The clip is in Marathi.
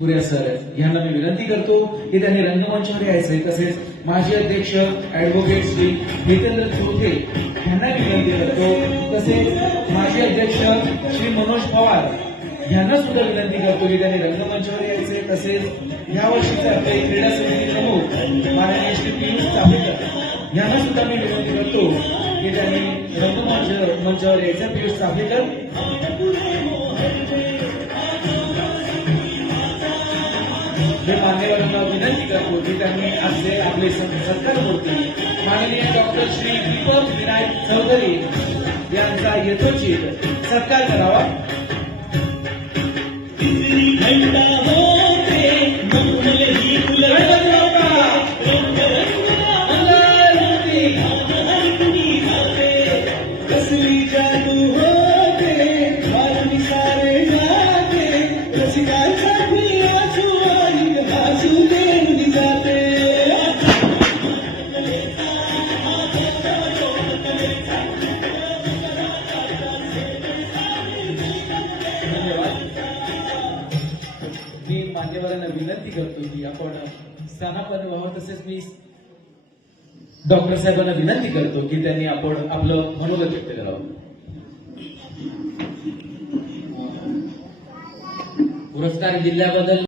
पुऱ्या सर यांना मी विनंती करतो की त्यांनी रंगमंचावर यायचंय। तसेच माजी अध्यक्ष ऍडव्होकेट श्री हितेंद्र चौथे यांना विनंती करतो। तसेच माजी अध्यक्ष श्री मनोज पवार यांना सुद्धा विनंती करतो की त्यांनी रंगमंचावर यायचंय। तसेच या वर्षीचे आपले क्रीडा समिती प्रमुख माननीय श्री पियुष चाफेकर यांना सुद्धा मी विनंती करतो की त्यांनी रंगमंचावर यायचं। पियुष चाफेकर मी मान्यवरांना विनंती करतो की त्यांनी आजचे आपले सत्कार मूर्ती माननीय डॉक्टर श्री दीपक विनायक चौधरी यांचा यथोचित सत्कार करावा। मी मान्यवरांना विनंती करतो की आपण स्थानापन्न व्हावं। तसेच मी डॉक्टर साहेबांना विनंती करतो की त्यांनी आपण आपलं मनोगत व्यक्त करावं। पुरस्कार दिल्याबद्दल